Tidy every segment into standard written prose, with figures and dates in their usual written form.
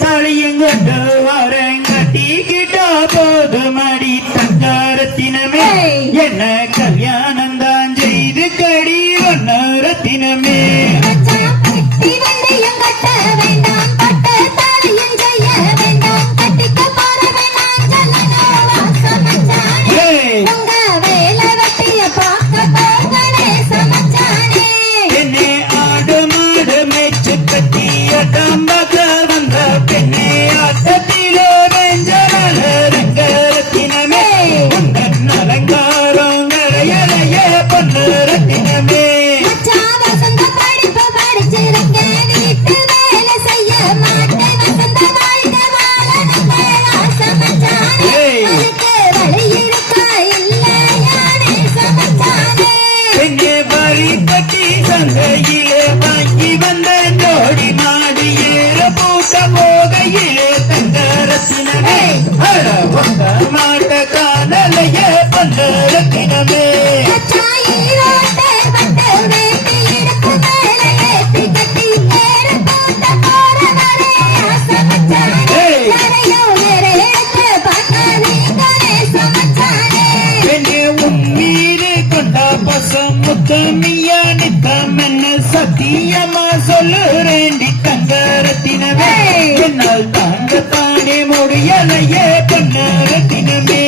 தாளியங்கொண்டு வரங்கட்டிக்கிட்டா போது மடி தங்காரத்தினமே என்ன கல்யாணம் தான் செய்து கடி வண்ணரத்தினமே சந்தையிலே வாங்கி வந்த ஜோடி மாடி ஏற பூட்ட போகையிலே தங்கரத்தினமே மாட்ட காணலையே பந்தரத்தினமே முத்தமியா நித்தம் என்ன சத்தியமா சொல்லுறேண்டி தங்கரத்தினமே என்னால் தாங்க தானே முடியலையே பொன்னரத்தினமே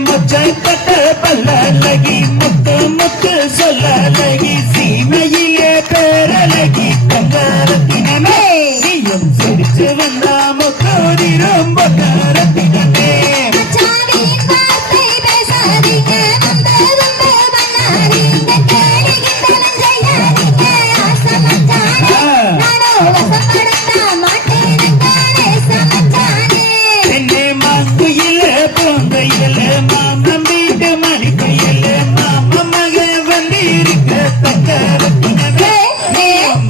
மொச்சப்பட்ட பல்லகி முத்து முத்து சொல்லலகி சீமையிலே பேரழகி தங்கரத்தினமே நீயும் சிரிச்சு வந்தா முக்கோதிரும் பொன்னரத்தினமே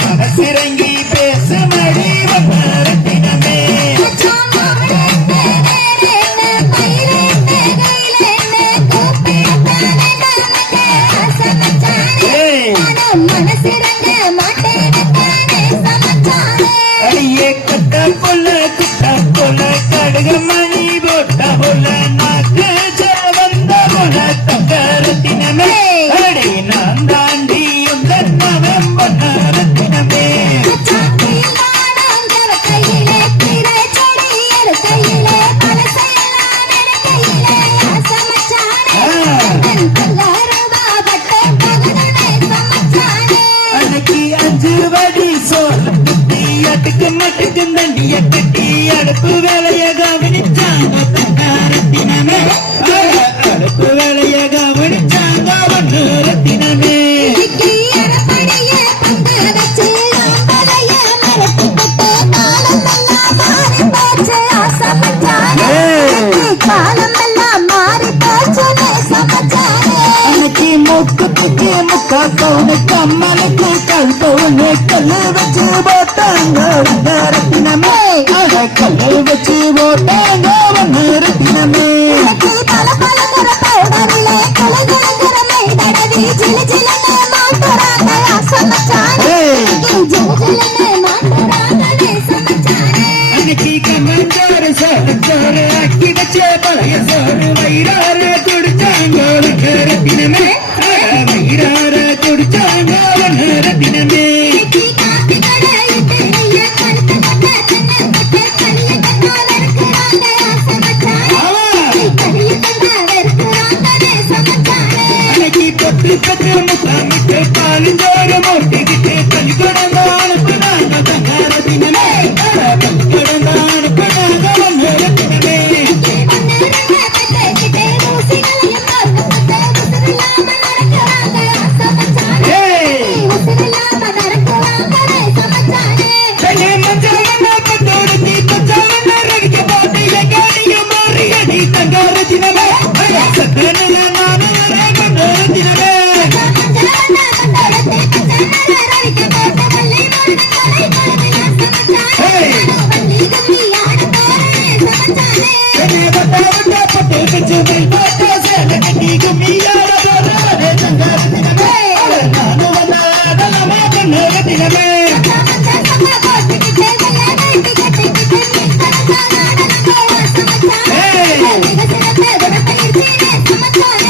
மனசிறங்கி பேசுமடி வண்ணரத்தினமே அடியே கட்ட போல குட்ட போல கடுக மணி போட்ட போல நாக்கு வந்த போல தங்கரத்தினமே அடி நான் தாண்டி மனம் பொன்னரத்தினமே அன்னைக்கு 5 வடி சோறு குத்தி அட்டுக்கு மட்டுக்கு தண்டிய கட்டி அடுப்பு வேலைய கவனிச்சாங்க தங்கரத்தினமே அடுப்பு வேலைய கவனிச்சாங்க பொன்னரத்தினமே முக்குக்கு முக்கா கவுனு கம்மனுக்கு கல்பவுனு கல்லு வச்சு போட்டாங்க வண்ணரத்தினமே அட கல்லு வச்சு போட்டாங்க வண்ணரத்தினமே அன்னைக்கு கம்மஞ்சோறு சோறு அக்கி வச்ச பழைய சோறு வயிறார குடிச்சாங்க வண்ணரத்தினமே வயிறார குடிச்சாங்க வண்ணரத்தினமே அன்னைக்கு பத்து பத்து முத்தமிட்டு பாலிஞ்சோறு மோட்டிக்கிட்டு பள்ளிக்கூடம் அனுப்புனாங்க தங்கரத்தினமே பள்ளிக்கூடம் அனுப்புனாங்க வண்ணரத்தினமே கொஞ்சம் மேல் போட்ட சேலை கட்டி கும்மியாட போறாரே தங்கார தினமே நானும் வந்தாடலாமா கண்ணோர தினமே Hey!